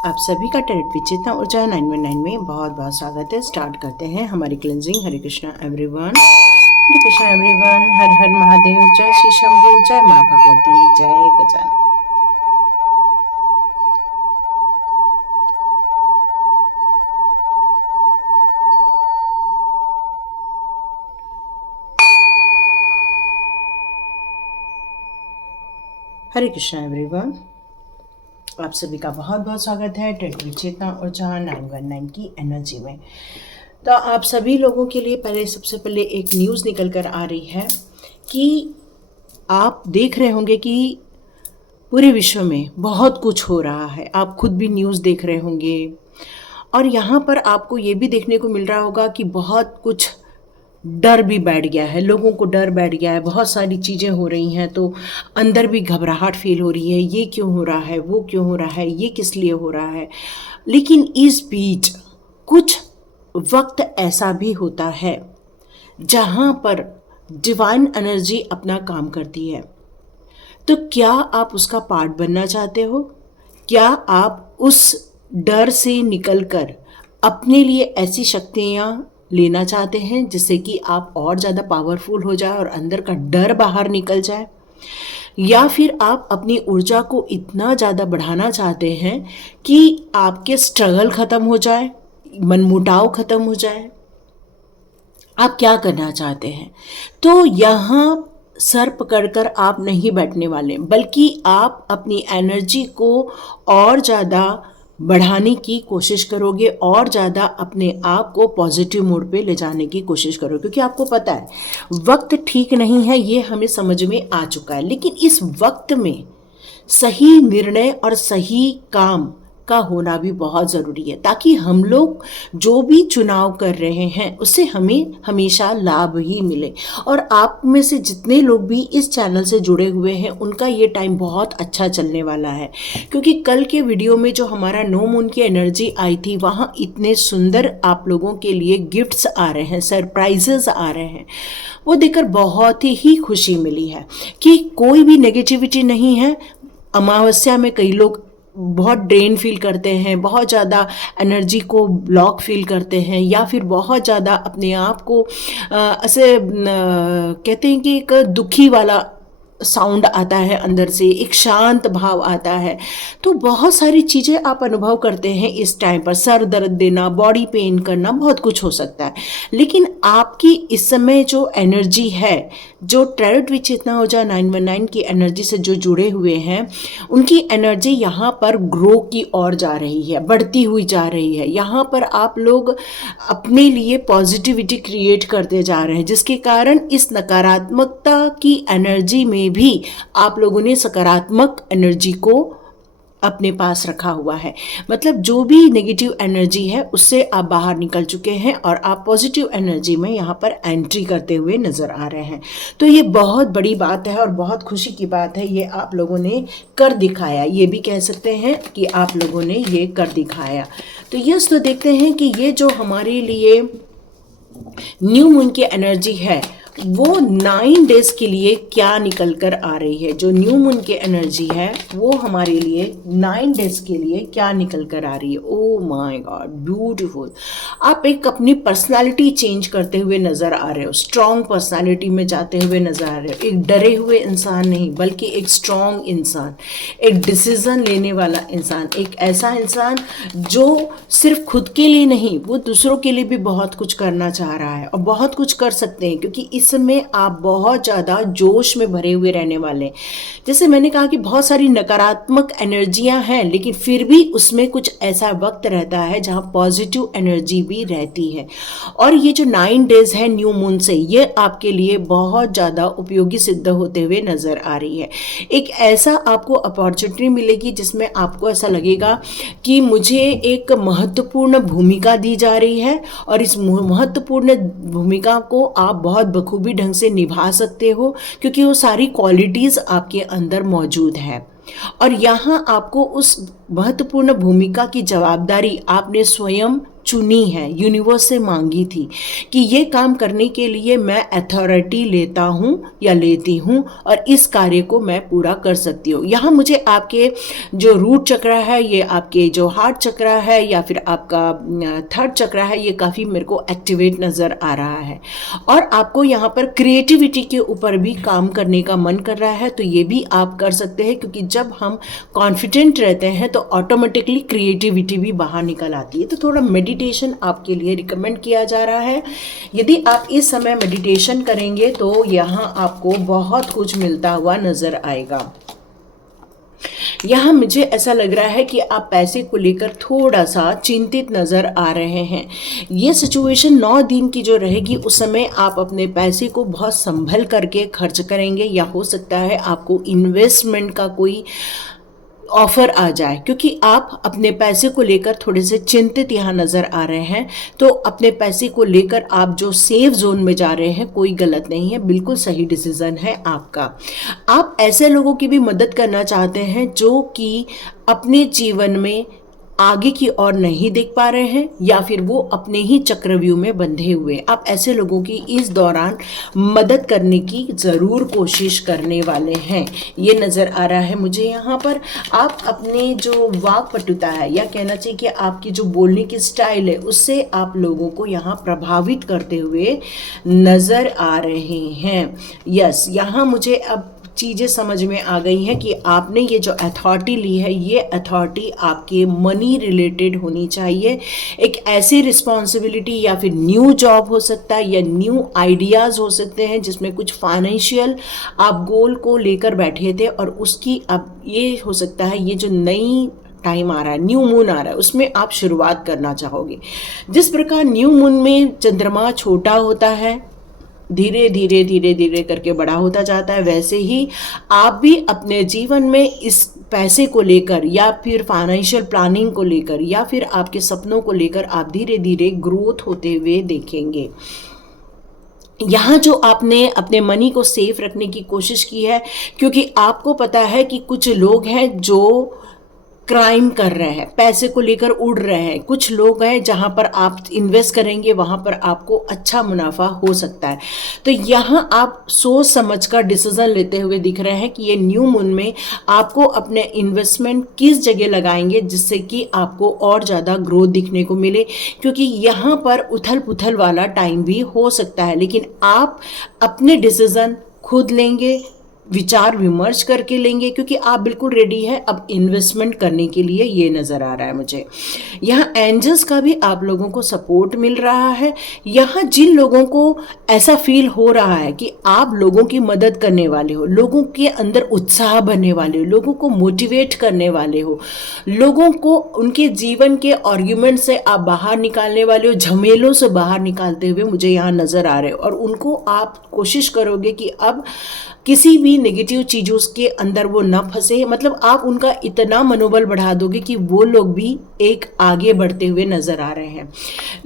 आप सभी का टेरेट विचेतना ऊर्जा 919 में बहुत बहुत स्वागत है। स्टार्ट करते हैं हमारी क्लेंजिंग। हरे कृष्णा एवरीवन, हरे कृष्णा एवरीवन। हर हर महादेव। जय श्री शंभू, जय माँ भगवती, जय गजानन। हरे कृष्णा एवरीवन, आप सभी का बहुत बहुत स्वागत है टेरेट विचेतना ऊर्जा 919 की एनर्जी में। तो आप सभी लोगों के लिए सबसे पहले एक न्यूज़ निकल कर आ रही है कि आप देख रहे होंगे कि पूरे विश्व में बहुत कुछ हो रहा है। आप खुद भी न्यूज़ देख रहे होंगे और यहाँ पर आपको ये भी देखने को मिल रहा होगा कि बहुत कुछ डर भी बैठ गया है, लोगों को डर बैठ गया है। बहुत सारी चीज़ें हो रही हैं तो अंदर भी घबराहट फील हो रही है। ये क्यों हो रहा है, वो क्यों हो रहा है, ये किस लिए हो रहा है। लेकिन इस बीच कुछ वक्त ऐसा भी होता है जहाँ पर डिवाइन एनर्जी अपना काम करती है। तो क्या आप उसका पार्ट बनना चाहते हो? क्या आप उस डर से निकलकर अपने लिए ऐसी शक्तियाँ लेना चाहते हैं जिससे कि आप और ज़्यादा पावरफुल हो जाए और अंदर का डर बाहर निकल जाए? या फिर आप अपनी ऊर्जा को इतना ज़्यादा बढ़ाना चाहते हैं कि आपके स्ट्रगल ख़त्म हो जाए, मनमुटाव ख़त्म हो जाए? आप क्या करना चाहते हैं? तो यहाँ सर पकड़कर आप नहीं बैठने वाले, बल्कि आप अपनी एनर्जी को और ज़्यादा बढ़ाने की कोशिश करोगे और ज़्यादा अपने आप को पॉजिटिव मोड पे ले जाने की कोशिश करोगे। क्योंकि आपको पता है वक्त ठीक नहीं है, ये हमें समझ में आ चुका है। लेकिन इस वक्त में सही निर्णय और सही काम का होना भी बहुत ज़रूरी है, ताकि हम लोग जो भी चुनाव कर रहे हैं उससे हमें हमेशा लाभ ही मिले। और आप में से जितने लोग भी इस चैनल से जुड़े हुए हैं उनका ये टाइम बहुत अच्छा चलने वाला है। क्योंकि कल के वीडियो में जो हमारा नो मून की एनर्जी आई थी, वहाँ इतने सुंदर आप लोगों के लिए गिफ्ट्स आ रहे हैं, सरप्राइजेस आ रहे हैं। वो देखकर बहुत ही खुशी मिली है कि कोई भी नेगेटिविटी नहीं है। अमावस्या में कई लोग बहुत ड्रेन फील करते हैं, बहुत ज़्यादा एनर्जी को ब्लॉक फील करते हैं, या फिर बहुत ज़्यादा अपने आप को ऐसे कहते हैं कि एक दुखी वाला साउंड आता है, अंदर से एक शांत भाव आता है। तो बहुत सारी चीज़ें आप अनुभव करते हैं इस टाइम पर। सर दर्द देना, बॉडी पेन करना, बहुत कुछ हो सकता है। लेकिन आपकी इस समय जो एनर्जी है, जो टेरेट विचेतना ऊर्जा 919 की एनर्जी से जो जुड़े हुए हैं, उनकी एनर्जी यहाँ पर ग्रो की ओर जा रही है, बढ़ती हुई जा रही है। यहाँ पर आप लोग अपने लिए पॉजिटिविटी क्रिएट करते जा रहे हैं, जिसके कारण इस नकारात्मकता की एनर्जी में भी आप लोगों ने सकारात्मक एनर्जी को अपने पास रखा हुआ है। मतलब जो भी नेगेटिव एनर्जी है उससे आप बाहर निकल चुके हैं और आप पॉजिटिव एनर्जी में यहाँ पर एंट्री करते हुए नज़र आ रहे हैं। तो ये बहुत बड़ी बात है और बहुत खुशी की बात है। ये आप लोगों ने कर दिखाया, ये भी कह सकते हैं कि आप लोगों ने ये कर दिखाया। तो यस, तो देखते हैं कि ये जो हमारे लिए न्यू मून की एनर्जी है वो 9 डेज के लिए क्या निकल कर आ रही है। जो न्यू मून की एनर्जी है वो हमारे लिए 9 डेज के लिए क्या निकल कर आ रही है। Oh my God, beautiful. आप एक अपनी पर्सनालिटी चेंज करते हुए नज़र आ रहे हो, स्ट्रॉन्ग पर्सनालिटी में जाते हुए नज़र आ रहे हो। एक डरे हुए इंसान नहीं, बल्कि एक स्ट्रॉन्ग इंसान, एक डिसीजन लेने वाला इंसान, एक ऐसा इंसान जो सिर्फ खुद के लिए नहीं, वो दूसरों के लिए भी बहुत कुछ करना चाह रहा है और बहुत कुछ कर सकते हैं। क्योंकि इस समय आप बहुत ज़्यादा जोश में भरे हुए रहने वाले हैं। जैसे मैंने कहा कि बहुत सारी नकारात्मक एनर्जियां हैं, लेकिन फिर भी उसमें कुछ ऐसा वक्त रहता है जहां पॉजिटिव एनर्जी भी रहती है। और ये जो 9 डेज है न्यू मून से, ये आपके लिए बहुत ज़्यादा उपयोगी सिद्ध होते हुए नज़र आ रही है। एक ऐसा आपको अपॉर्चुनिटी मिलेगी जिसमें आपको ऐसा लगेगा कि मुझे एक महत्वपूर्ण भूमिका दी जा रही है और इस महत्वपूर्ण भूमिका को आप बहुत बखूबी ढंग से निभा सकते हो, क्योंकि वो सारी क्वालिटीज़ आपके अंदर मौजूद है। और यहाँ आपको उस महत्वपूर्ण भूमिका की जवाबदारी आपने स्वयं चुनी है, यूनिवर्स से मांगी थी कि ये काम करने के लिए मैं अथॉरिटी लेता हूँ या लेती हूँ और इस कार्य को मैं पूरा कर सकती हूँ। यहाँ मुझे आपके जो रूट चक्र है, ये आपके जो हार्ट चक्र है या फिर आपका थर्ड चक्र है, ये काफ़ी मेरे को एक्टिवेट नज़र आ रहा है। और आपको यहाँ पर क्रिएटिविटी के ऊपर भी काम करने का मन कर रहा है, तो ये भी आप कर सकते हैं, क्योंकि जब हम कॉन्फिडेंट रहते हैं तो ऑटोमेटिकली क्रिएटिविटी भी बाहर निकल आती है। तो थोड़ा मेडिटेशन आपके लिए रिकमेंड किया जा रहा है। यदि आप इस समय मेडिटेशन करेंगे तो यहाँ आपको बहुत कुछ मिलता हुआ नज़र आएगा। यहाँ मुझे ऐसा लग रहा है कि आप पैसे को लेकर थोड़ा सा चिंतित नज़र आ रहे हैं। ये सिचुएशन 9 दिन की जो रहेगी, उस समय आप अपने पैसे को बहुत संभल करके खर्च करेंगे, या हो सकता है आपको इन्वेस्टमेंट का कोई ऑफर आ जाए, क्योंकि आप अपने पैसे को लेकर थोड़े से चिंतित यहाँ नज़र आ रहे हैं। तो अपने पैसे को लेकर आप जो सेफ जोन में जा रहे हैं, कोई गलत नहीं है, बिल्कुल सही डिसीजन है आपका। आप ऐसे लोगों की भी मदद करना चाहते हैं जो कि अपने जीवन में आगे की ओर नहीं देख पा रहे हैं, या फिर वो अपने ही चक्रव्यूह में बंधे हुए। आप ऐसे लोगों की इस दौरान मदद करने की ज़रूर कोशिश करने वाले हैं, ये नज़र आ रहा है मुझे यहाँ पर। आप अपने जो वाक्पटुता है, या कहना चाहिए कि आपकी जो बोलने की स्टाइल है, उससे आप लोगों को यहाँ प्रभावित करते हुए नज़र आ रहे हैं। यस, यहाँ मुझे अब चीज़ें समझ में आ गई हैं कि आपने ये जो अथॉरिटी ली है, ये अथॉरिटी आपके मनी रिलेटेड होनी चाहिए। एक ऐसी रिस्पॉन्सिबिलिटी या फिर न्यू जॉब हो सकता है, या न्यू आइडियाज़ हो सकते हैं जिसमें कुछ फाइनेंशियल आप गोल को लेकर बैठे थे, और उसकी अब ये हो सकता है ये जो नई टाइम आ रहा है, न्यू मून आ रहा है, उसमें आप शुरुआत करना चाहोगे। जिस प्रकार न्यू मून में चंद्रमा छोटा होता है, धीरे धीरे धीरे धीरे करके बड़ा होता जाता है, वैसे ही आप भी अपने जीवन में इस पैसे को लेकर, या फिर फाइनेंशियल प्लानिंग को लेकर, या फिर आपके सपनों को लेकर आप धीरे धीरे ग्रोथ होते हुए देखेंगे। यहाँ जो आपने अपने मनी को सेफ रखने की कोशिश की है, क्योंकि आपको पता है कि कुछ लोग हैं जो क्राइम कर रहे हैं, पैसे को लेकर उड़ रहे हैं। कुछ लोग हैं जहां पर आप इन्वेस्ट करेंगे वहां पर आपको अच्छा मुनाफा हो सकता है। तो यहाँ आप सोच समझकर डिसीजन लेते हुए दिख रहे हैं कि ये न्यू मून में आपको अपने इन्वेस्टमेंट किस जगह लगाएंगे जिससे कि आपको और ज़्यादा ग्रोथ दिखने को मिले, क्योंकि यहाँ पर उथल पुथल वाला टाइम भी हो सकता है। लेकिन आप अपने डिसीजन खुद लेंगे, विचार विमर्श करके लेंगे, क्योंकि आप बिल्कुल रेडी है अब इन्वेस्टमेंट करने के लिए, ये नज़र आ रहा है मुझे। यहाँ एंजल्स का भी आप लोगों को सपोर्ट मिल रहा है। यहाँ जिन लोगों को ऐसा फील हो रहा है कि आप लोगों की मदद करने वाले हो, लोगों के अंदर उत्साह भरने वाले हो, लोगों को मोटिवेट करने वाले हो, लोगों को उनके जीवन के आर्ग्यूमेंट से आप बाहर निकालने वाले हो, झमेलों से बाहर निकालते हुए मुझे यहाँ नज़र आ रहे हो। और उनको आप कोशिश करोगे कि अब किसी भी नेगेटिव चीज़ों के अंदर वो ना फंसे, मतलब आप उनका इतना मनोबल बढ़ा दोगे कि वो लोग भी एक आगे बढ़ते हुए नज़र आ रहे हैं।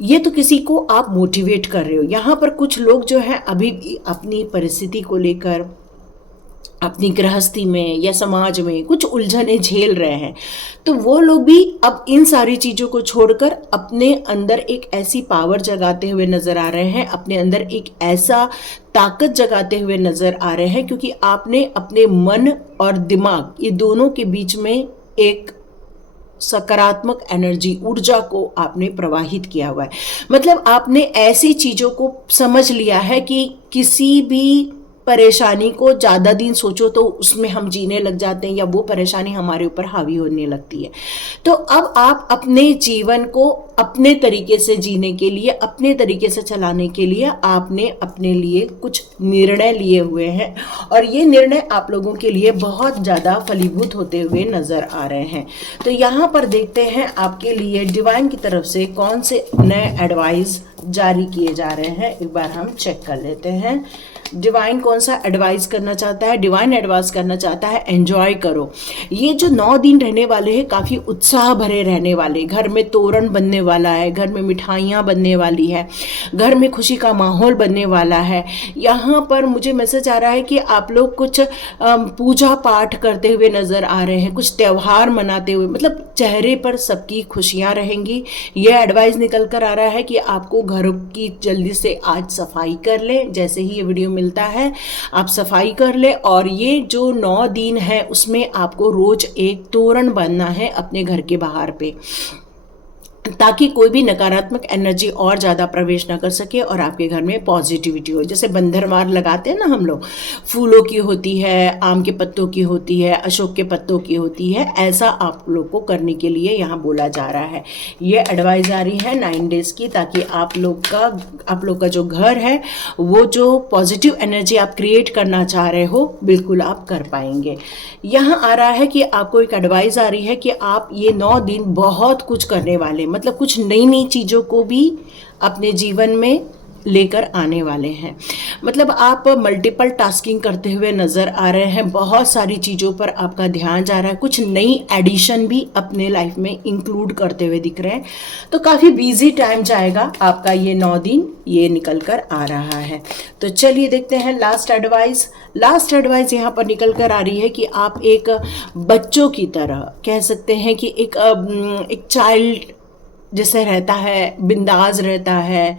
ये तो किसी को आप मोटिवेट कर रहे हो। यहाँ पर कुछ लोग जो हैं अभी भी अपनी परिस्थिति को लेकर, अपनी गृहस्थी में या समाज में कुछ उलझने झेल रहे हैं, तो वो लोग भी अब इन सारी चीज़ों को छोड़कर अपने अंदर एक ऐसी पावर जगाते हुए नज़र आ रहे हैं, अपने अंदर एक ऐसा ताकत जगाते हुए नज़र आ रहे हैं, क्योंकि आपने अपने मन और दिमाग, ये दोनों के बीच में एक सकारात्मक एनर्जी, ऊर्जा को आपने प्रवाहित किया हुआ है। मतलब आपने ऐसी चीज़ों को समझ लिया है कि किसी भी परेशानी को ज़्यादा दिन सोचो तो उसमें हम जीने लग जाते हैं, या वो परेशानी हमारे ऊपर हावी होने लगती है। तो अब आप अपने जीवन को अपने तरीके से जीने के लिए, अपने तरीके से चलाने के लिए आपने अपने लिए कुछ निर्णय लिए हुए हैं, और ये निर्णय आप लोगों के लिए बहुत ज़्यादा फलीभूत होते हुए नज़र आ रहे हैं। तो यहाँ पर देखते हैं आपके लिए डिवाइन की तरफ से कौन से नए एडवाइस जारी किए जा रहे हैं। एक बार हम चेक कर लेते हैं डिवाइन कौन सा एडवाइस करना चाहता है? डिवाइन एडवाइस करना चाहता है एंजॉय करो। ये जो 9 दिन रहने वाले हैं काफ़ी उत्साह भरे रहने वाले, घर में तोरण बनने वाला है, घर में मिठाइयाँ बनने वाली है, घर में खुशी का माहौल बनने वाला है। यहाँ पर मुझे मैसेज आ रहा है कि आप लोग कुछ पूजा पाठ करते हुए नज़र आ रहे हैं, कुछ त्यौहार मनाते हुए, मतलब चेहरे पर सबकी खुशियाँ रहेंगी। यह एडवाइस निकल कर आ रहा है कि आपको घर की जल्दी से आज सफाई कर ले, जैसे ही ये वीडियो मिलता है आप सफाई कर ले। और ये जो 9 दिन है उसमें आपको रोज एक तोरण बांधना है अपने घर के बाहर पे, ताकि कोई भी नकारात्मक एनर्जी और ज़्यादा प्रवेश ना कर सके और आपके घर में पॉजिटिविटी हो। जैसे बंधनवार लगाते हैं ना हम लोग, फूलों की होती है, आम के पत्तों की होती है, अशोक के पत्तों की होती है, ऐसा आप लोग को करने के लिए यहाँ बोला जा रहा है। ये एडवाइस आ रही है 9 डेज़ की, ताकि आप लोग का जो घर है वो जो पॉजिटिव एनर्जी आप क्रिएट करना चाह रहे हो बिल्कुल आप कर पाएंगे। यहाँ आ रहा है कि आपको एक एडवाइस आ रही है कि आप ये 9 दिन बहुत कुछ करने वाले, मतलब कुछ नई नई चीज़ों को भी अपने जीवन में लेकर आने वाले हैं। मतलब आप मल्टीपल टास्किंग करते हुए नज़र आ रहे हैं, बहुत सारी चीज़ों पर आपका ध्यान जा रहा है, कुछ नई एडिशन भी अपने लाइफ में इंक्लूड करते हुए दिख रहे हैं। तो काफ़ी बिजी टाइम जाएगा आपका, ये 9 दिन ये निकल कर आ रहा है। तो चलिए देखते हैं लास्ट एडवाइस यहाँ पर निकल कर आ रही है कि आप एक बच्चों की तरह कह सकते हैं कि एक चाइल्ड जैसे रहता है, बिंदास रहता है,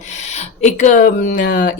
एक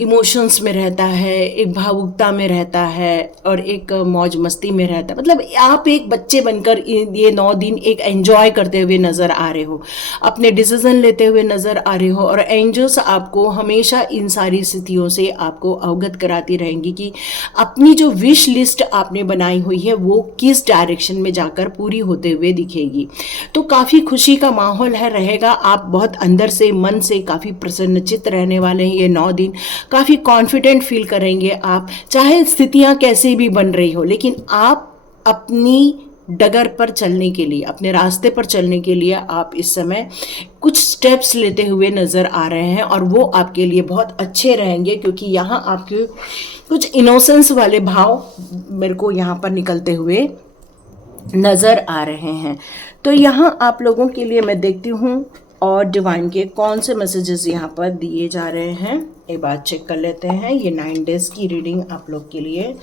इमोशंस में रहता है, एक भावुकता में रहता है और एक मौज मस्ती में रहता है। मतलब आप एक बच्चे बनकर ये 9 दिन एक एंजॉय करते हुए नज़र आ रहे हो, अपने डिसीजन लेते हुए नज़र आ रहे हो, और एंजल्स आपको हमेशा इन सारी स्थितियों से आपको अवगत कराती रहेंगी कि अपनी जो विश लिस्ट आपने बनाई हुई है वो किस डायरेक्शन में जाकर पूरी होते हुए दिखेगी। तो काफ़ी खुशी का माहौल है रहेगा, आप बहुत अंदर से मन से काफ़ी प्रसन्नचित्त रहने वाले हैं। ये 9 दिन काफ़ी कॉन्फिडेंट फील करेंगे आप, चाहे स्थितियां कैसी भी बन रही हो, लेकिन आप अपनी डगर पर चलने के लिए, अपने रास्ते पर चलने के लिए आप इस समय कुछ स्टेप्स लेते हुए नज़र आ रहे हैं, और वो आपके लिए बहुत अच्छे रहेंगे, क्योंकि यहाँ आपके कुछ इनोसेंस वाले भाव मेरे को यहाँ पर निकलते हुए नज़र आ रहे हैं। तो यहाँ आप लोगों के लिए मैं देखती हूँ और डिवाइन के कौन से मैसेजेस यहाँ पर दिए जा रहे हैं, एक बार चेक कर लेते हैं। ये 9 डेज़ की रीडिंग आप लोग के लिए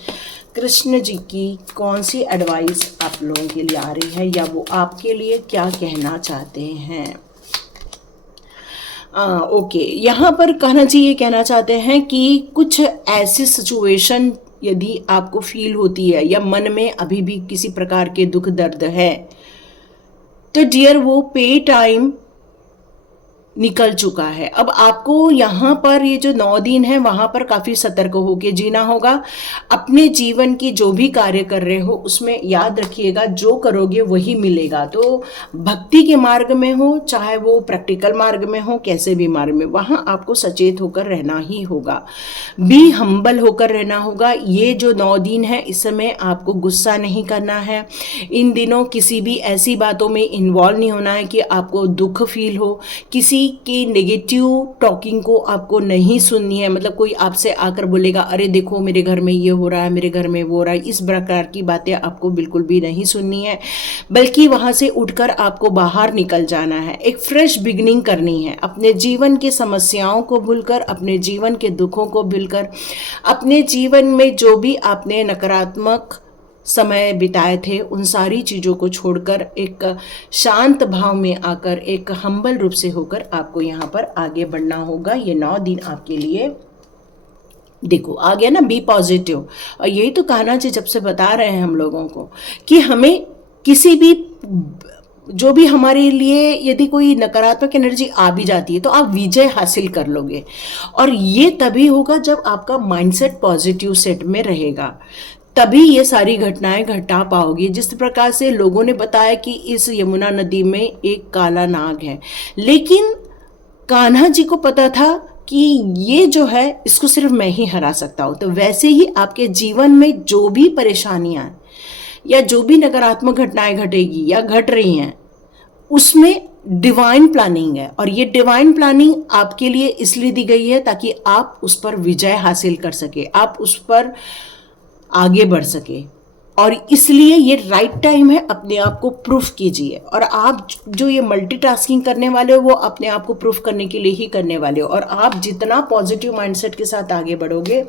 कृष्ण जी की कौन सी एडवाइस आप लोगों के लिए आ रही है, या वो आपके लिए क्या कहना चाहते हैं। ओके, यहाँ पर कान्हा जी ये कहना चाहते हैं कि कुछ ऐसी सिचुएशन यदि आपको फील होती है या मन में अभी भी किसी प्रकार के दुख दर्द है, तो डियर वो पे टाइम निकल चुका है। अब आपको यहाँ पर ये जो 9 दिन है वहाँ पर काफ़ी सतर्क होकर जीना होगा। अपने जीवन की जो भी कार्य कर रहे हो उसमें याद रखिएगा, जो करोगे वही मिलेगा। तो भक्ति के मार्ग में हो, चाहे वो प्रैक्टिकल मार्ग में हो, कैसे भी मार्ग में, वहाँ आपको सचेत होकर रहना ही होगा, बी हम्बल होकर रहना होगा। ये जो 9 दिन है इस समय आपको गुस्सा नहीं करना है, इन दिनों किसी भी ऐसी बातों में इन्वॉल्व नहीं होना है कि आपको दुख फील हो, किसी की नेगेटिव टॉकिंग को आपको नहीं सुननी है। मतलब कोई आपसे आकर बोलेगा अरे देखो मेरे घर में ये हो रहा है, मेरे घर में वो हो रहा है, इस प्रकार की बातें आपको बिल्कुल भी नहीं सुननी है, बल्कि वहाँ से उठकर आपको बाहर निकल जाना है, एक फ्रेश बिगनिंग करनी है। अपने जीवन की समस्याओं को भूलकर, अपने जीवन के दुखों को भूलकर, अपने जीवन में जो भी आपने नकारात्मक समय बिताए थे उन सारी चीज़ों को छोड़कर एक शांत भाव में आकर, एक हम्बल रूप से होकर आपको यहाँ पर आगे बढ़ना होगा। ये 9 दिन आपके लिए देखो आ गया ना, बी पॉजिटिव। और यही तो कान्हा जी जब से बता रहे हैं हम लोगों को कि हमें किसी भी जो भी हमारे लिए यदि कोई नकारात्मक एनर्जी आ भी जाती है तो आप विजय हासिल कर लोगे, और ये तभी होगा जब आपका माइंडसेट पॉजिटिव सेट में रहेगा, तभी ये सारी घटनाएं घटा पाओगी। जिस प्रकार से लोगों ने बताया कि इस यमुना नदी में एक काला नाग है, लेकिन कान्हा जी को पता था कि ये जो है इसको सिर्फ मैं ही हरा सकता हूँ। तो वैसे ही आपके जीवन में जो भी परेशानियां या जो भी नकारात्मक घटनाएं घटेगी या घट रही हैं, उसमें डिवाइन प्लानिंग है, और ये डिवाइन प्लानिंग आपके लिए इसलिए दी गई है ताकि आप उस पर विजय हासिल कर सके, आप उस पर आगे बढ़ सके। और इसलिए ये राइट टाइम है, अपने आप को प्रूफ कीजिए। और आप जो ये मल्टीटास्किंग करने वाले हो वो अपने आप को प्रूफ करने के लिए ही करने वाले हो। और आप जितना पॉजिटिव माइंडसेट के साथ आगे बढ़ोगे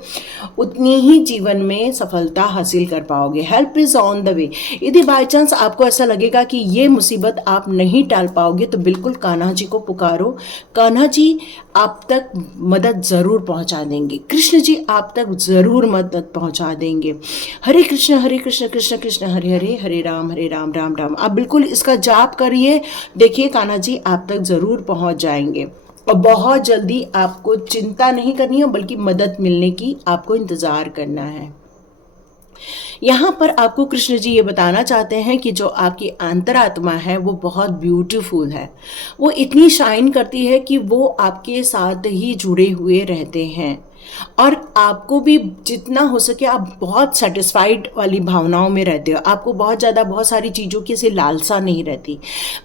उतनी ही जीवन में सफलता हासिल कर पाओगे। Help is on the way. यदि बाई चांस आपको ऐसा लगेगा कि ये मुसीबत आप नहीं टाल पाओगे तो बिल्कुल कान्हा जी को पुकारो। कान्हा जी आप तक मदद ज़रूर पहुंचा देंगे, कृष्ण जी आप तक ज़रूर मदद पहुंचा देंगे। हरे कृष्ण कृष्ण कृष्ण हरे हरे, हरे राम राम राम। आप बिल्कुल इसका जाप करिए, देखिए कान्हा जी आप तक ज़रूर पहुंच जाएंगे। और बहुत जल्दी आपको चिंता नहीं करनी है, बल्कि मदद मिलने की आपको इंतज़ार करना है। यहाँ पर आपको कृष्ण जी ये बताना चाहते हैं कि जो आपकी अंतरात्मा है वो बहुत ब्यूटीफुल है, वो इतनी शाइन करती है कि वो आपके साथ ही जुड़े हुए रहते हैं। और आपको भी जितना हो सके आप बहुत सेटिस्फाइड वाली भावनाओं में रहते हो। आपको बहुत ज़्यादा बहुत सारी चीज़ों की ऐसी लालसा नहीं रहती,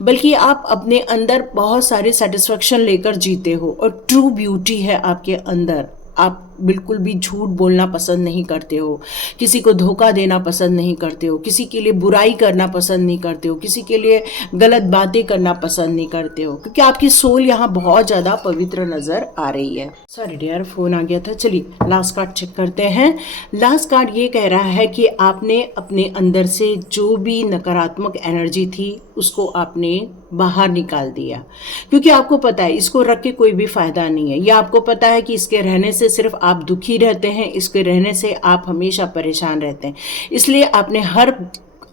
बल्कि आप अपने अंदर बहुत सारे सेटिस्फेक्शन लेकर जीते हो। और ट्रू ब्यूटी है आपके अंदर। आप बिल्कुल भी झूठ बोलना पसंद नहीं करते हो, किसी को धोखा देना पसंद नहीं करते हो, किसी के लिए बुराई करना पसंद नहीं करते हो, किसी के लिए गलत बातें करना पसंद नहीं करते हो, क्योंकि आपकी सोल यहाँ बहुत ज़्यादा पवित्र नज़र आ रही है। सॉरी डियर, फ़ोन आ गया था। चलिए लास्ट कार्ड चेक करते हैं। लास्ट कार्ड ये कह रहा है कि आपने अपने अंदर से जो भी नकारात्मक एनर्जी थी उसको आपने बाहर निकाल दिया, क्योंकि आपको पता है इसको रख के कोई भी फ़ायदा नहीं है। या आपको पता है कि इसके रहने से सिर्फ आप दुखी रहते हैं, इसके रहने से आप हमेशा परेशान रहते हैं। इसलिए आपने हर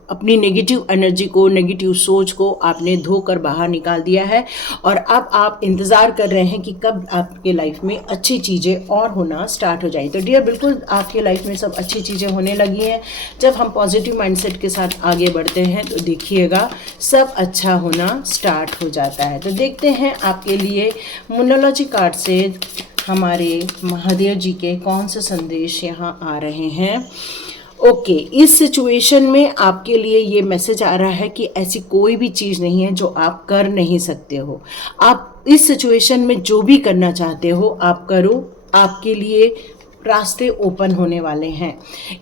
अपनी नेगेटिव एनर्जी को, नेगेटिव सोच को आपने धोकर बाहर निकाल दिया है। और अब आप इंतज़ार कर रहे हैं कि कब आपके लाइफ में अच्छी चीज़ें और होना स्टार्ट हो जाए। तो डियर, बिल्कुल आपके लाइफ में सब अच्छी चीज़ें होने लगी हैं। जब हम पॉजिटिव माइंडसेट के साथ आगे बढ़ते हैं तो देखिएगा सब अच्छा होना स्टार्ट हो जाता है। तो देखते हैं आपके लिए मोनोलॉजी कार्ड से हमारे महादेव जी के कौन से संदेश यहाँ आ रहे हैं। ओके, इस सिचुएशन में आपके लिए ये मैसेज आ रहा है कि ऐसी कोई भी चीज़ नहीं है जो आप कर नहीं सकते हो। आप इस सिचुएशन में जो भी करना चाहते हो आप करो, आपके लिए रास्ते ओपन होने वाले हैं।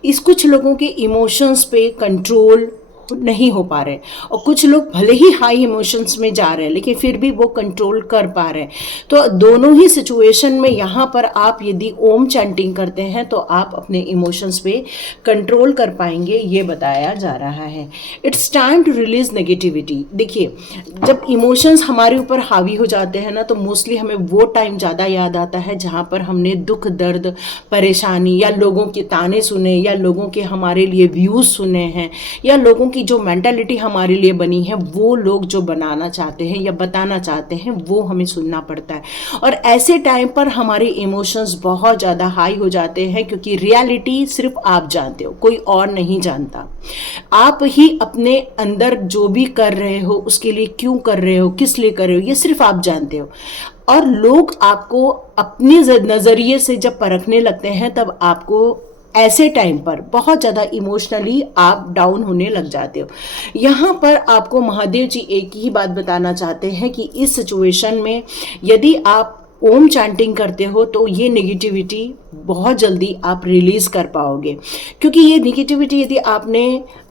इस कुछ लोगों के इमोशंस पे कंट्रोल नहीं हो पा रहे, और कुछ लोग भले ही हाई इमोशंस में जा रहे हैं लेकिन फिर भी वो कंट्रोल कर पा रहे हैं। तो दोनों ही सिचुएशन में यहाँ पर आप यदि ओम चैंटिंग करते हैं तो आप अपने इमोशंस पे कंट्रोल कर पाएंगे, ये बताया जा रहा है। It's time to release negativity. देखिए, जब इमोशंस हमारे ऊपर हावी हो जाते हैं ना तो मोस्टली हमें वो टाइम ज़्यादा याद आता है जहाँ पर हमने दुख, दर्द, परेशानी या लोगों के ताने सुने, या लोगों के हमारे लिए व्यूज़ सुने हैं, या लोगों की जो मेंटालिटी हमारे लिए बनी है वो लोग जो बनाना चाहते हैं या बताना चाहते हैं वो हमें सुनना पड़ता है। और ऐसे टाइम पर हमारे इमोशंस बहुत ज़्यादा हाई हो जाते हैं, क्योंकि रियलिटी सिर्फ आप जानते हो, कोई और नहीं जानता। आप ही अपने अंदर जो भी कर रहे हो उसके लिए क्यों कर रहे हो, किस लिए कर रहे हो, ये सिर्फ आप जानते हो। और लोग आपको अपने नज़रिए से जब परखने लगते हैं तब आपको ऐसे टाइम पर बहुत ज़्यादा इमोशनली आप डाउन होने लग जाते हो। यहाँ पर आपको महादेव जी एक ही बात बताना चाहते हैं कि इस सिचुएशन में यदि आप ओम चैंटिंग करते हो तो ये नेगेटिविटी बहुत जल्दी आप रिलीज़ कर पाओगे, क्योंकि ये नेगेटिविटी यदि आपने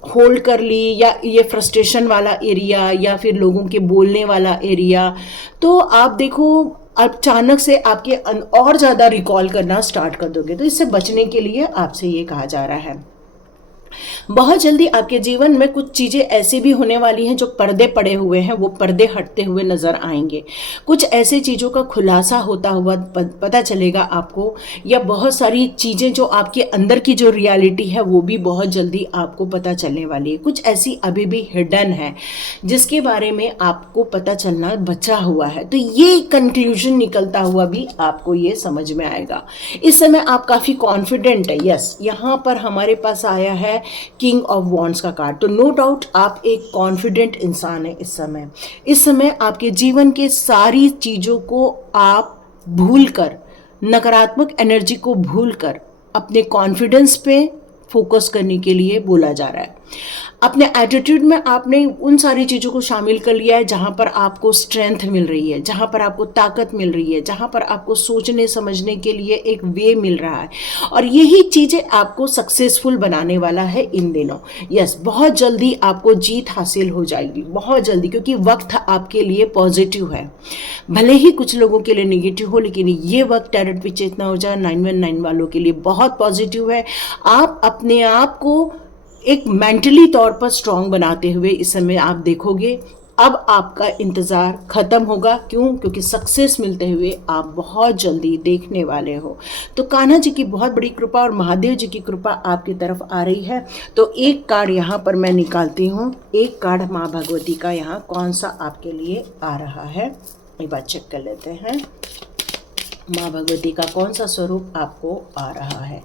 होल्ड कर ली, या ये फ्रस्ट्रेशन वाला एरिया या फिर लोगों के बोलने वाला एरिया, तो आप देखो अचानक से आपके और ज़्यादा रिकॉल करना स्टार्ट कर दोगे। तो इससे बचने के लिए आपसे ये कहा जा रहा है। बहुत जल्दी आपके जीवन में कुछ चीज़ें ऐसी भी होने वाली हैं जो पर्दे पड़े हुए हैं, वो पर्दे हटते हुए नज़र आएंगे। कुछ ऐसी चीज़ों का खुलासा होता हुआ पता चलेगा आपको, या बहुत सारी चीज़ें जो आपके अंदर की जो रियलिटी है वो भी बहुत जल्दी आपको पता चलने वाली है। कुछ ऐसी अभी भी हिडन है जिसके बारे में आपको पता चलना बचा हुआ है। तो ये कंक्लूजन निकलता हुआ भी आपको ये समझ में आएगा। इस समय आप काफ़ी कॉन्फिडेंट है। यस, यहाँ पर हमारे पास आया है किंग ऑफ वॉन्ड्स का कार्ड। तो नो डाउट आप एक कॉन्फिडेंट इंसान है इस समय आपके जीवन के सारी चीज़ों को आप भूलकर, नकारात्मक एनर्जी को भूलकर अपने कॉन्फिडेंस पे फोकस करने के लिए बोला जा रहा है। अपने एटीट्यूड में आपने उन सारी चीज़ों को शामिल कर लिया है जहाँ पर आपको स्ट्रेंथ मिल रही है, जहाँ पर आपको ताकत मिल रही है, जहाँ पर आपको सोचने समझने के लिए एक वे मिल रहा है, और यही चीज़ें आपको सक्सेसफुल बनाने वाला है इन दिनों। यस, बहुत जल्दी आपको जीत हासिल हो जाएगी, बहुत जल्दी, क्योंकि वक्त आपके लिए पॉजिटिव है। भले ही कुछ लोगों के लिए नेगेटिव हो, लेकिन ये वक्त टैरोट विचेतना ऊर्जा 919 वालों के लिए बहुत पॉजिटिव है। आप अपने आप को एक मेंटली तौर पर स्ट्रांग बनाते हुए इस समय आप देखोगे। अब आपका इंतज़ार ख़त्म होगा। क्यों? क्योंकि सक्सेस मिलते हुए आप बहुत जल्दी देखने वाले हो। तो कान्हा जी की बहुत बड़ी कृपा और महादेव जी की कृपा आपकी तरफ आ रही है। तो एक कार्ड यहाँ पर मैं निकालती हूँ। एक कार्ड माँ भगवती का यहाँ कौन सा आपके लिए आ रहा है, एक बार चेक कर लेते हैं। माँ भगवती का कौन सा स्वरूप आपको आ रहा है?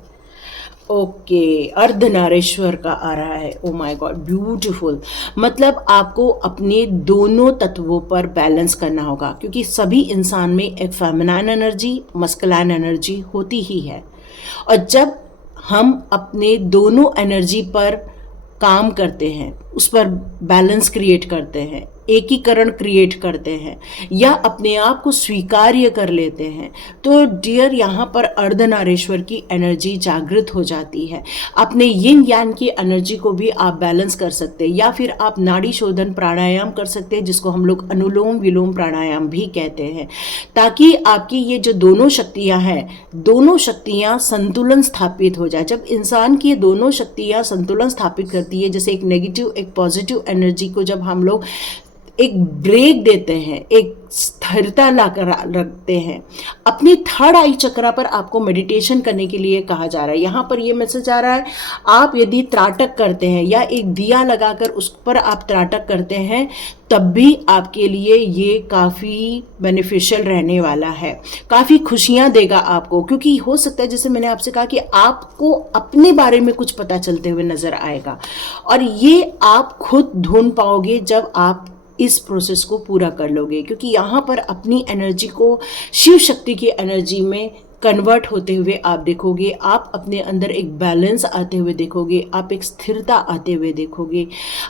ओके, अर्धनारीश्वर का आ रहा है। Oh my God, beautiful. मतलब आपको अपने दोनों तत्वों पर बैलेंस करना होगा, क्योंकि सभी इंसान में एक फेमिनाइन एनर्जी, मस्कुलाइन एनर्जी होती ही है। और जब हम अपने दोनों एनर्जी पर काम करते हैं, उस पर बैलेंस क्रिएट करते हैं, एकीकरण क्रिएट करते हैं, या अपने आप को स्वीकार्य कर लेते हैं, तो डियर यहाँ पर अर्धनारीश्वर की एनर्जी जागृत हो जाती है। अपने यिन यान की एनर्जी को भी आप बैलेंस कर सकते हैं, या फिर आप नाड़ी शोधन प्राणायाम कर सकते हैं, जिसको हम लोग अनुलोम विलोम प्राणायाम भी कहते हैं, ताकि आपकी ये जो दोनों शक्तियाँ हैं, दोनों शक्तियाँ संतुलन स्थापित हो जाए। जब इंसान की ये दोनों शक्तियाँ संतुलन स्थापित करती है, जैसे एक नेगेटिव एक पॉजिटिव एनर्जी को जब हम लोग एक ब्रेक देते हैं, एक स्थिरता लाकर रखते हैं। अपनी थर्ड आई चक्रा पर आपको मेडिटेशन करने के लिए कहा जा रहा है। यहाँ पर ये मैसेज आ रहा है, आप यदि त्राटक करते हैं या एक दिया लगाकर उस पर आप त्राटक करते हैं, तब भी आपके लिए ये काफ़ी बेनिफिशियल रहने वाला है, काफ़ी खुशियाँ देगा आपको। क्योंकि हो सकता है, जैसे मैंने आपसे कहा, कि आपको अपने बारे में कुछ पता चलते हुए नज़र आएगा, और ये आप खुद ढूंढ पाओगे जब आप इस प्रोसेस को पूरा कर लोगे। क्योंकि यहाँ पर अपनी एनर्जी को शिव शक्ति की एनर्जी में कन्वर्ट होते हुए आप देखोगे, आप अपने अंदर एक बैलेंस आते हुए देखोगे, आप एक स्थिरता आते हुए देखोगे।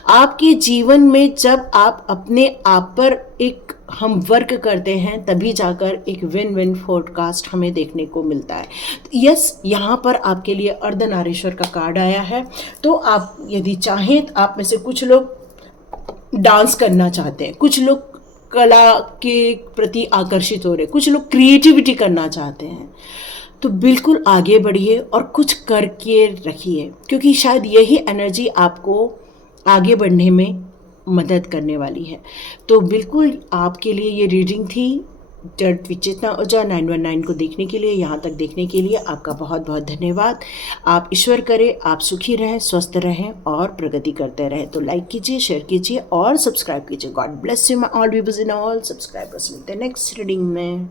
आपके जीवन में जब आप अपने आप पर एक हम वर्क करते हैं, तभी जाकर एक विन विन फोरकास्ट हमें देखने को मिलता है। यस, यहाँ पर आपके लिए अर्धनारीश्वर का कार्ड आया है। तो आप यदि चाहें, आप में से कुछ लोग डांस करना चाहते हैं, कुछ लोग कला के प्रति आकर्षित हो रहे, कुछ लोग क्रिएटिविटी करना चाहते हैं, तो बिल्कुल आगे बढ़िए और कुछ करके रखिए, क्योंकि शायद यही एनर्जी आपको आगे बढ़ने में मदद करने वाली है। तो बिल्कुल आपके लिए ये रीडिंग थी। टैरोट विचेतना ऊर्जा 919 को देखने के लिए, यहाँ तक देखने के लिए आपका बहुत बहुत धन्यवाद। आप ईश्वर करें आप सुखी रहें, स्वस्थ रहें और प्रगति करते रहें। तो लाइक कीजिए, शेयर कीजिए और सब्सक्राइब कीजिए। God bless you my all viewers in all subscribers. मिलते हैं नेक्स्ट रीडिंग में।